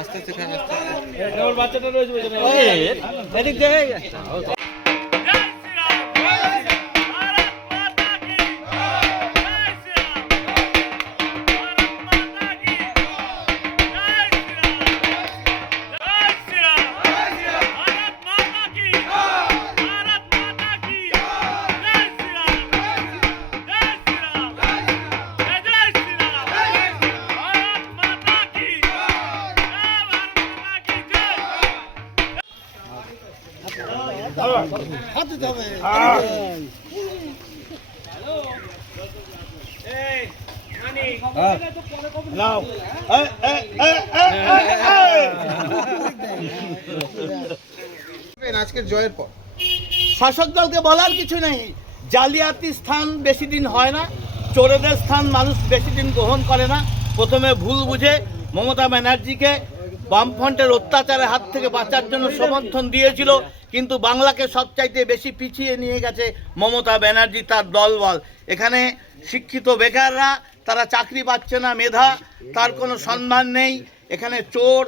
আস্তে আস্তে খান আস্তে বাচ্চাটা রয়েছে আজকের জয়ের পর। শাসক দলকে বলার কিছু নেই। জালিয়াতি স্থান বেশি দিন হয় না। চোরেদের স্থান মানুষ বেশি দিন গ্রহণ করে না। প্রথমে ভুল বুঝে মমতা ব্যানার্জিকে বামফ্রন্টের অত্যাচারের হাত থেকে বাঁচার জন্য সমর্থন দিয়েছিল, কিন্তু বাংলাকে সবচাইতে বেশি পিছিয়ে নিয়ে গেছে মমতা ব্যানার্জি তার দলবল। এখানে শিক্ষিত বেকাররা, তারা চাকরি পাচ্ছে না, মেধা, তার কোনো সম্মান নেই। এখানে চোর,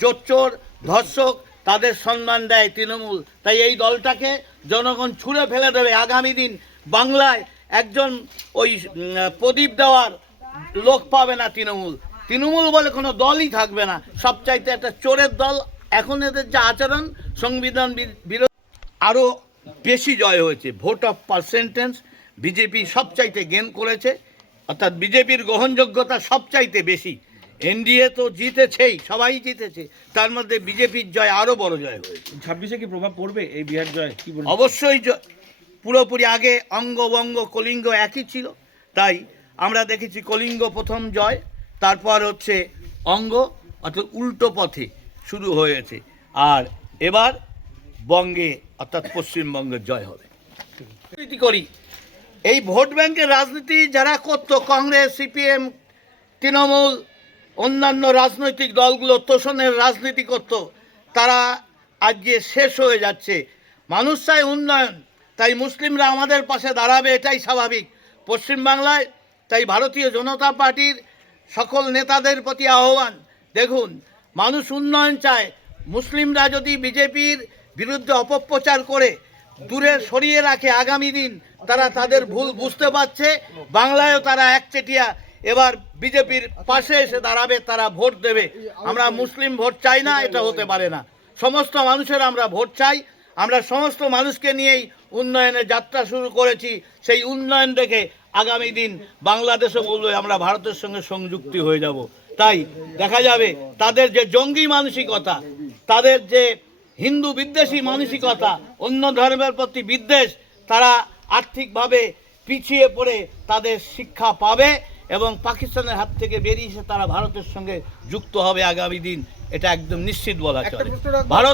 জোচ্চোর, ধর্ষক, তাদের সম্মান দেয় তৃণমূল। তাই এই দলটাকে জনগণ ছুঁড়ে ফেলে দেবে। আগামী দিন বাংলায় একজন ওই প্রদীপ দেওয়ার লোক পাবে না তৃণমূল। তৃণমূল বলে কোনো দলই থাকবে না। সবচাইতে একটা চোরের দল। এখন এদের যে আচরণ সংবিধান বিরোধী আরও বেশি জয় হয়েছে। ভোট অফ পার্সেন্টেন্স বিজেপি সবচাইতে গেন করেছে। অর্থাৎ বিজেপির গ্রহণযোগ্যতা সবচাইতে বেশি। এনডিএ তো জিতেছেই সবাই জিতেছে। তার মধ্যে বিজেপির জয় আরও বড় জয় হয়েছে। ছাব্বিশে কি প্রভাব পড়বে এই বিহার জয়? কি অবশ্যই পুরোপুরি আগে অঙ্গ বঙ্গ কলিঙ্গ একই ছিল। তাই আমরা দেখেছি কলিঙ্গ প্রথম জয়। তারপর হচ্ছে অঙ্গ অর্থাৎ উল্টো পথে শুরু হয়েছে। আর এবার বঙ্গে অর্থাৎ পশ্চিমবঙ্গের জয় হবে। রাজনীতি করি, এই ভোট ব্যাংকের রাজনীতি যারা করতো, কংগ্রেস, সিপিএম, তৃণমূল, অন্যান্য রাজনৈতিক দলগুলো তোষণের রাজনীতি করত, তারা আজকে শেষ হয়ে যাচ্ছে। মানুষ চায় উন্নয়ন, তাই মুসলিমরা আমাদের পাশে দাঁড়াবে, এটাই স্বাভাবিক। পশ্চিমবাংলায় তাই ভারতীয় জনতা পার্টির সকল নেতাদের প্রতি আহ্বান। দেখুন, মানুষ উন্নয়ন চায়। মুসলিমরা যদি বিজেপির বিরুদ্ধে অপপ্রচার করে, দূরে সরিয়ে রাখে আগামী দিন, তারা তাদের ভুল বুঝতে পারছে। বাংলায়ও তারা একচেটিয়া। এবার বিজেপির পাশে এসে দাঁড়াবে, তারা ভোট দেবে। আমরা মুসলিম ভোট চাই না, এটা হতে পারে না। সমস্ত মানুষের আমরা ভোট চাই। আমরা সমস্ত মানুষকে নিয়েই উন্নয়নের যাত্রা শুরু করেছি। সেই উন্নয়ন দেখে আগামী দিন বাংলাদেশও বলবে আমরা ভারতের সঙ্গে সংযুক্তি হয়ে যাব। তাই দেখা যাবে তাদের যে জঙ্গি মানসিকতা তাদের যে হিন্দু বিদ্বেষী মানসিকতা অন্য ধর্মের প্রতি বিদ্বেষ তারা আর্থিকভাবে পিছিয়ে পড়ে তাদের শিক্ষা পাবে এবং পাকিস্তানের হাত থেকে বেরিয়ে এসে তারা ভারতের সঙ্গে যুক্ত হবে আগামী দিন। এটা একদম নিশ্চিত বলা চলে। ভারত